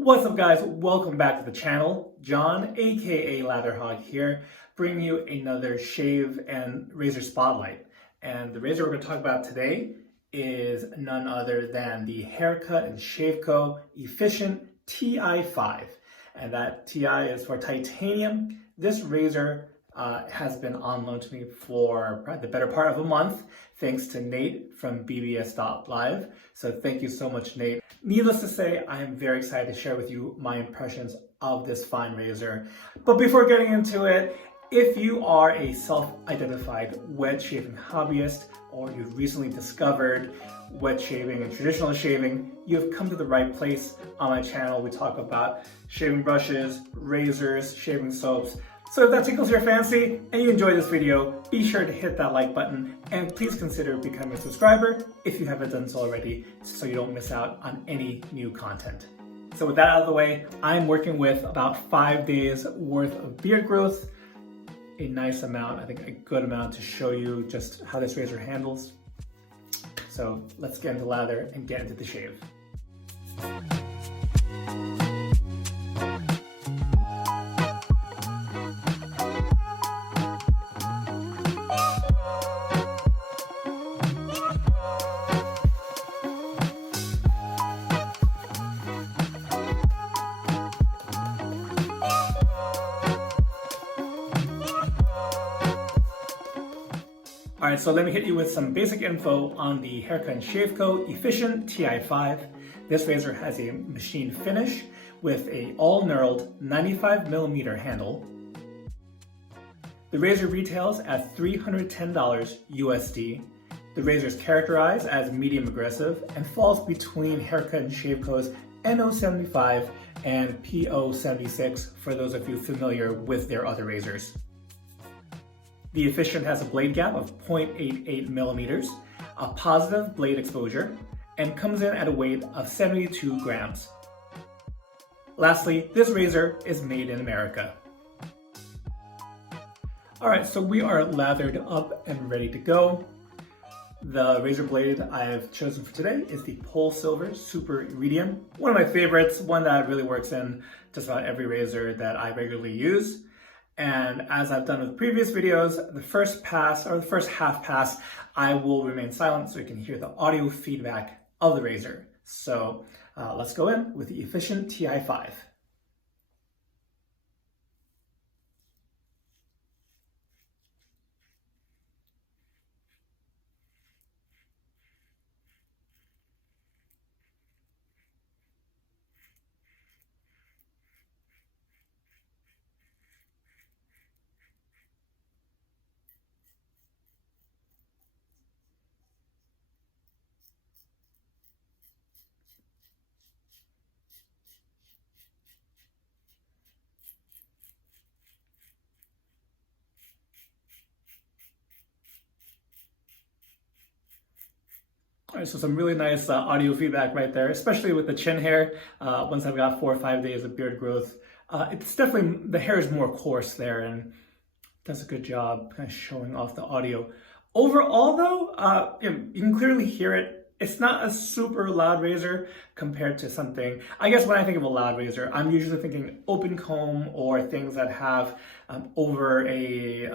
What's up, guys? Welcome back to the channel. John, aka Latherhog here, bringing you another shave and razor spotlight. And the razor we're going to talk about today is none other than the Haircut and Shave Co. Efficient TI5. And that TI is for titanium. This razor has been on loan to me for probably the better part of a month, thanks to Nate from BBS.live. So thank you so much, Nate. Needless to say, I am very excited to share with you my impressions of this fine razor. But before getting into it, if you are a self-identified wet shaving hobbyist, or you've recently discovered wet shaving and traditional shaving, you've come to the right place. On my channel, we talk about shaving brushes, razors, shaving soaps. So if that tickles your fancy and you enjoy this video, be sure to hit that like button and please consider becoming a subscriber if you haven't done so already, so you don't miss out on any new content. So with that out of the way, I'm working with about 5 days worth of beard growth. A nice amount, I think a good amount, to show you just how this razor handles. So let's get into lather and get into the shave. All right, so let me hit you with some basic info on the Haircut and Shave Co. Efficient TI5. This razor has a machine finish with a all-knurled 95mm handle. The razor retails at $310 USD. The razor is characterized as medium aggressive and falls between Haircut and Shave Co.'s NO75 and PO76 for those of you familiar with their other razors. The Efficient has a blade gap of 0.88 millimeters, a positive blade exposure, and comes in at a weight of 72 grams. Lastly, this razor is made in America. All right, so we are lathered up and ready to go. The razor blade I have chosen for today is the Polsilver Super Iridium. One of my favorites, one that really works in just about every razor that I regularly use. And as I've done with previous videos, the first pass, or the first half pass, I will remain silent so you can hear the audio feedback of the razor. So let's go in with the Efficient TI5. All right, so some really nice audio feedback right there, especially with the chin hair. Once I've got 4 or 5 days of beard growth, it's definitely, the hair is more coarse there and does a good job kind of showing off the audio. Overall though, you can clearly hear it. It's not a super loud razor compared to something, I guess when I think of a loud razor, I'm usually thinking open comb or things that have over a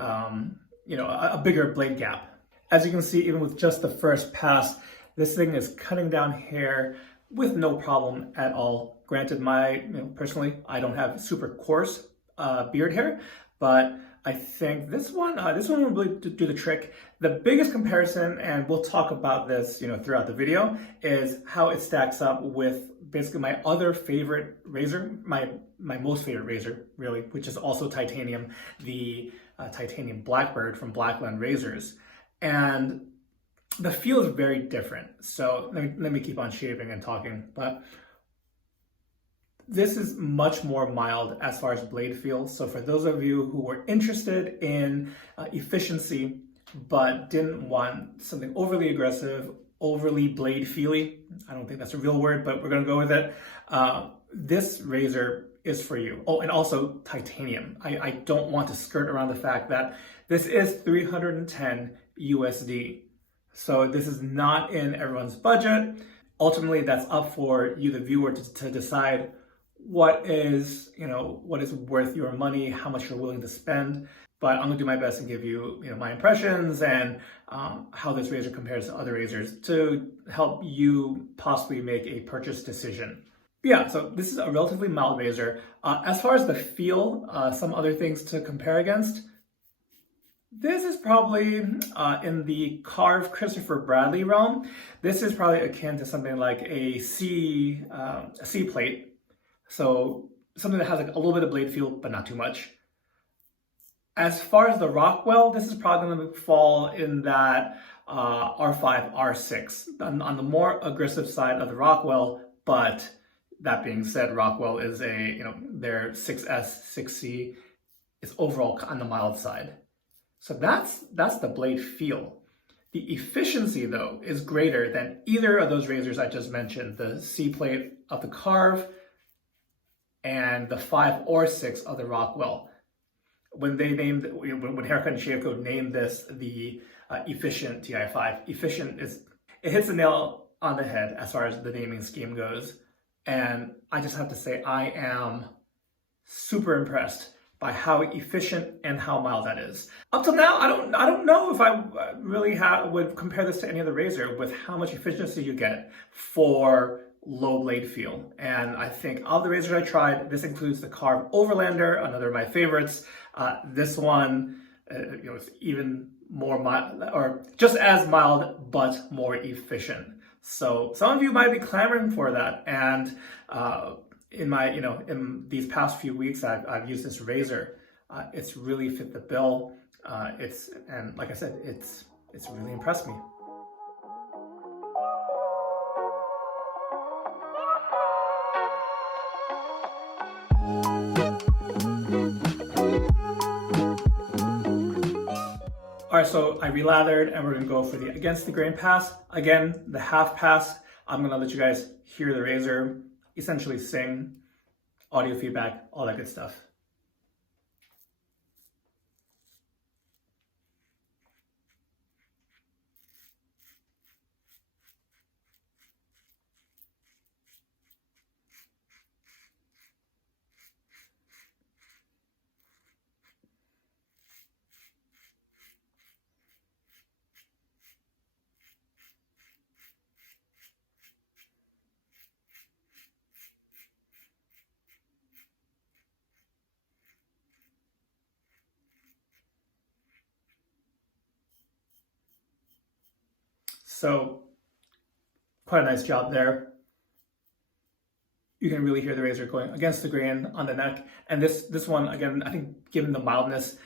bigger blade gap. As you can see, even with just the first pass, this thing is cutting down hair with no problem at all. Granted, personally, I don't have super coarse beard hair, but I think this one will really do the trick. The biggest comparison, and we'll talk about this, throughout the video, is how it stacks up with basically my other favorite razor, my most favorite razor, really, which is also titanium, the Titanium Blackbird from Blackland Razors. And the feel is very different. So let me keep on shaving and talking, but this is much more mild as far as blade feel. So for those of you who were interested in efficiency, but didn't want something overly aggressive, overly blade feely, I don't think that's a real word, but we're gonna go with it. This razor is for you. Oh, and also titanium. I don't want to skirt around the fact that this is $310 USD. So this is not in everyone's budget. Ultimately, that's up for you, the viewer, to decide what is, what is worth your money, how much you're willing to spend. But I'm gonna do my best and give you, my impressions and how this razor compares to other razors to help you possibly make a purchase decision. Yeah, so this is a relatively mild razor. As far as the feel, some other things to compare against. This is probably in the carved Christopher Bradley realm. This is probably akin to something like a C plate. So something that has like a little bit of blade feel, but not too much. As far as the Rockwell, this is probably going to fall in that R5, R6, on the more aggressive side of the Rockwell. But that being said, Rockwell is their 6S, 6C is overall on the mild side. So that's the blade feel. The efficiency, though, is greater than either of those razors I just mentioned, the C plate of the Carve and the 5 or 6 of the Rockwell. When Haircut and Shave Code named this the Efficient TI5, Efficient it hits the nail on the head as far as the naming scheme goes. And I just have to say, I am super impressed by how efficient and how mild that is. Up till now, I don't know if I really would compare this to any other razor with how much efficiency you get for low blade feel. And I think of the razors I tried, this includes the Carve Overlander, another of my favorites. This one, it's even more mild, or just as mild, but more efficient. So some of you might be clamoring for that. And in these past few weeks, I've used this razor. It's really fit the bill. And like I said, it's really impressed me. All right, so I relathered and we're gonna go for the against the grain pass. Again, the half pass, I'm gonna let you guys hear the razor, essentially sing, audio feedback, all that good stuff. So quite a nice job there. You can really hear the razor going against the grain on the neck. And this one, again, I think given the mildness,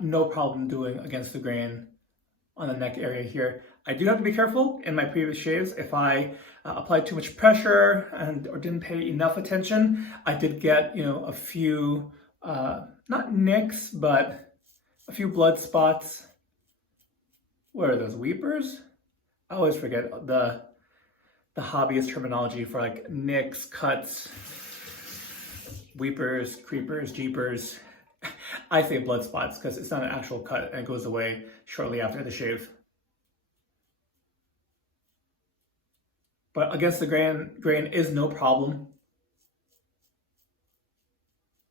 no problem doing against the grain on the neck area here. I do have to be careful in my previous shaves. If I applied too much pressure or didn't pay enough attention, I did get, a few, not nicks, but a few blood spots. What are those, weepers? I always forget the hobbyist terminology for like nicks, cuts, weepers, creepers, jeepers. I say blood spots because it's not an actual cut and it goes away shortly after the shave. But against the grain is no problem.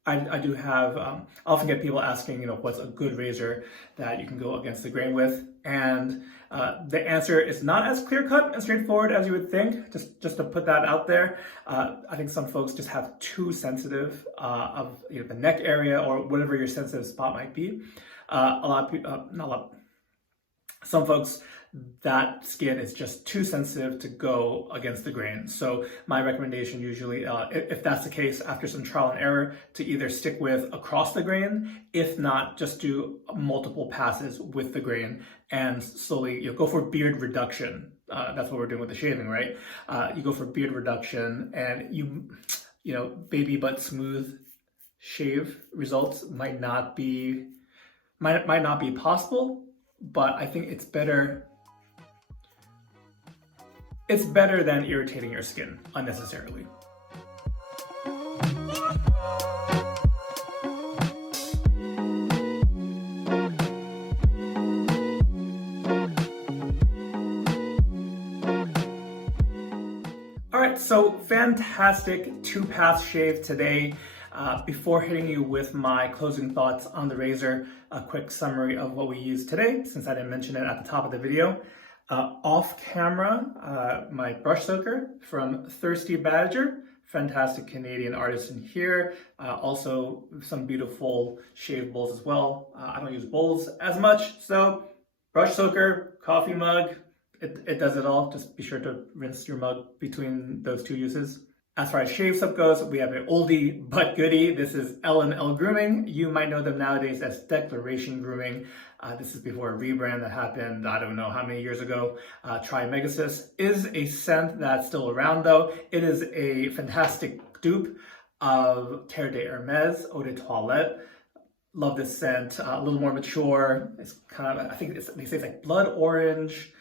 I do have, I often get people asking, what's a good razor that you can go against the grain with? And the answer is not as clear-cut and straightforward as you would think, just to put that out there. I think some folks just have too sensitive of the neck area or whatever your sensitive spot might be. Some folks, that skin is just too sensitive to go against the grain. So my recommendation usually, if that's the case, after some trial and error, to either stick with across the grain, if not, just do multiple passes with the grain and slowly go for beard reduction. That's what we're doing with the shaving, right? You go for beard reduction and baby butt smooth shave results might not be possible, but I think it's better. It's better than irritating your skin unnecessarily. All right, so So fantastic two-pass shave today. Before hitting you with my closing thoughts on the razor, a quick summary of what we used today, since I didn't mention it at the top of the video. Off camera, my brush soaker from Thirsty Badger, fantastic Canadian artisan here. Also some beautiful shave bowls as well. I don't use bowls as much, so brush soaker, coffee mug, it does it all. Just be sure to rinse your mug between those two uses. As far as shave soap goes, we have an oldie but goodie. This is L&L Grooming. You might know them nowadays as Declaration Grooming. This is before a rebrand that happened, I don't know how many years ago. Trimegasis is a scent that's still around though. It is a fantastic dupe of Terre de Hermes Eau de Toilette. Love this scent, a little more mature. It's kind of, I think they say it's like blood orange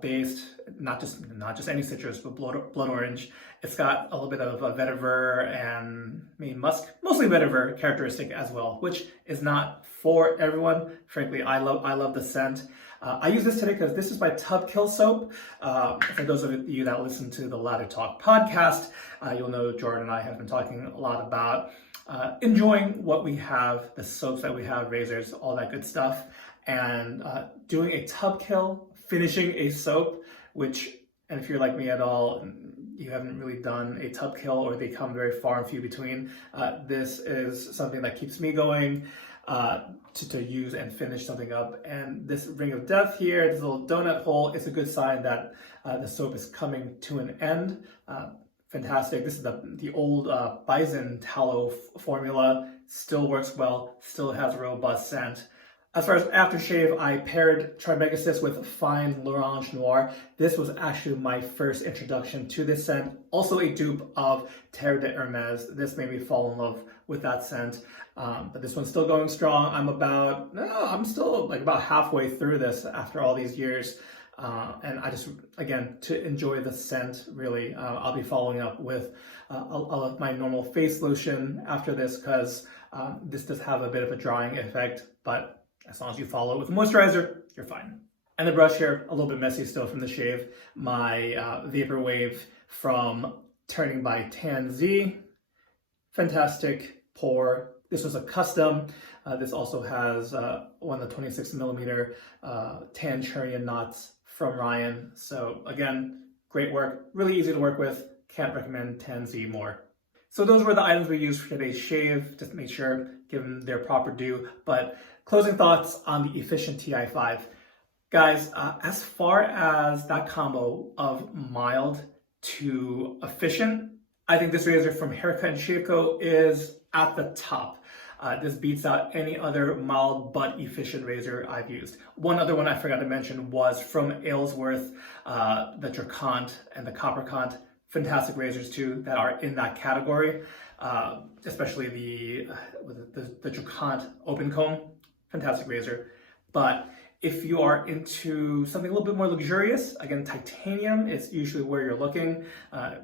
based, not just any citrus, but blood orange. It's got a little bit of a vetiver and maybe musk, mostly vetiver characteristic as well, which is not for everyone. Frankly, I love the scent. I use this today because this is my Tub Kill soap. For those of you that listen to the Ladder Talk podcast, you'll know Jordan and I have been talking a lot about enjoying what we have, the soaps that we have, razors, all that good stuff, and doing a Tub Kill, finishing a soap, which, and if you're like me at all, you haven't really done a Tub Kill or they come very far and few between, this is something that keeps me going to use and finish something up. And this ring of death here, this little donut hole, is a good sign that the soap is coming to an end. Fantastic. This is the old Bison tallow formula. Still works well, still has a robust scent. As far as aftershave, I paired Trimegasis with Fine L'Orange Noir. This was actually my first introduction to this scent. Also a dupe of Terre de Hermes. This made me fall in love with that scent. But this one's still going strong. I'm still like about halfway through this after all these years. And I just, again, to enjoy the scent, really, I'll be following up with my normal face lotion after this because this does have a bit of a drying effect, but as long as you follow it with moisturizer, you're fine. And the brush here, a little bit messy still from the shave. My Vaporwave from Turning by Tan Z. Fantastic pour. This was a custom. This also has one of the 26 millimeter Tanchurian knots from Ryan. So again, great work. Really easy to work with. Can't recommend Tan Z more. So those were the items we used for today's shave. Just make sure, give them their proper due. But closing thoughts on the Efficient TI5. Guys, as far as that combo of mild to efficient, I think this razor from Haircut and Shave Co. is at the top. This beats out any other mild but efficient razor I've used. One other one I forgot to mention was from Aylesworth, the Dracont and the Coppercont. Fantastic razors too that are in that category, especially the Dracont Open Comb. Fantastic razor. But if you are into something a little bit more luxurious, again, titanium is usually where you're looking.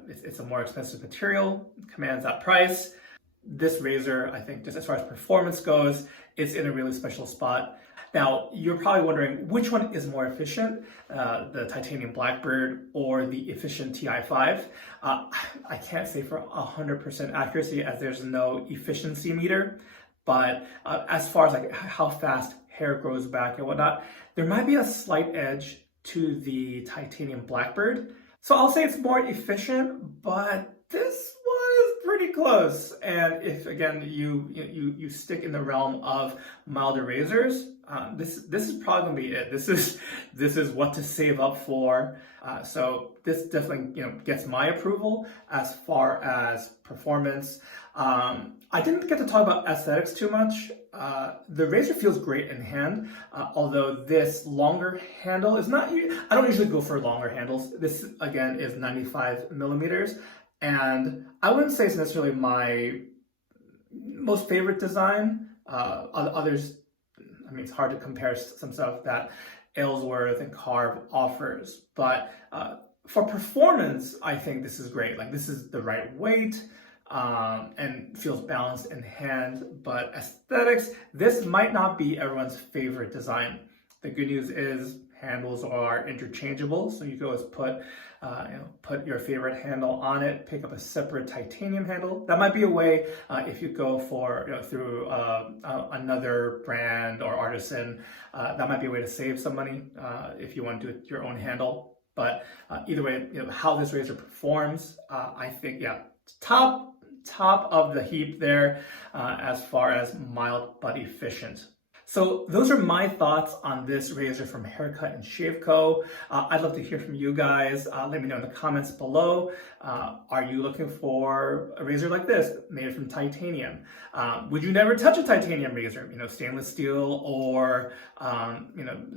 It's a more expensive material, commands that price. This razor, I think, just as far as performance goes, it's in a really special spot. Now, you're probably wondering which one is more efficient, the Titanium Blackbird or the Efficient TI5. I can't say for 100% accuracy as there's no efficiency meter, but as far as like how fast hair grows back and whatnot, there might be a slight edge to the Titanium Blackbird. So I'll say it's more efficient, but this one is pretty close. And if again you stick in the realm of milder razors, this is probably gonna be it. This is what to save up for. So this definitely gets my approval as far as performance. I didn't get to talk about aesthetics too much. The razor feels great in hand, although this longer handle is not. I don't usually go for longer handles. This again is 95 millimeters, and I wouldn't say it's necessarily my most favorite design. Others, I mean, it's hard to compare some stuff that Aylesworth and Carve offers, but for performance, I think this is great. Like, this is the right weight. And feels balanced in hand, but aesthetics, this might not be everyone's favorite design. The good news is handles are interchangeable, so you can always put your favorite handle on it, pick up a separate titanium handle. That might be a way if you go for through another brand or artisan. That might be a way to save some money if you want to do your own handle. But either way, how this razor performs, I think, top of the heap there as far as mild but efficient. So those are my thoughts on this razor from Haircut and Shave Co. I'd love to hear from you guys. Let me know in the comments below. Are you looking for a razor like this, made from titanium? Would you never touch a titanium razor? Stainless steel or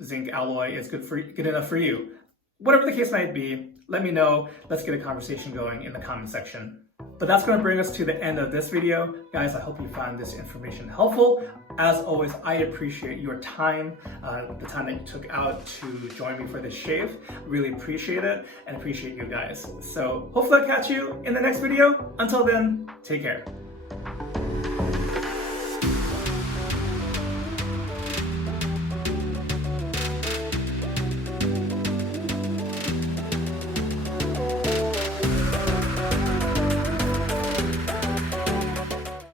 zinc alloy is good enough for you. Whatever the case might be, let me know. Let's get a conversation going in the comment section. But that's going to bring us to the end of this video. Guys, I hope you found this information helpful. As always, I appreciate your time, the time that you took out to join me for this shave. Really appreciate it and appreciate you guys. So hopefully I'll catch you in the next video. Until then, take care.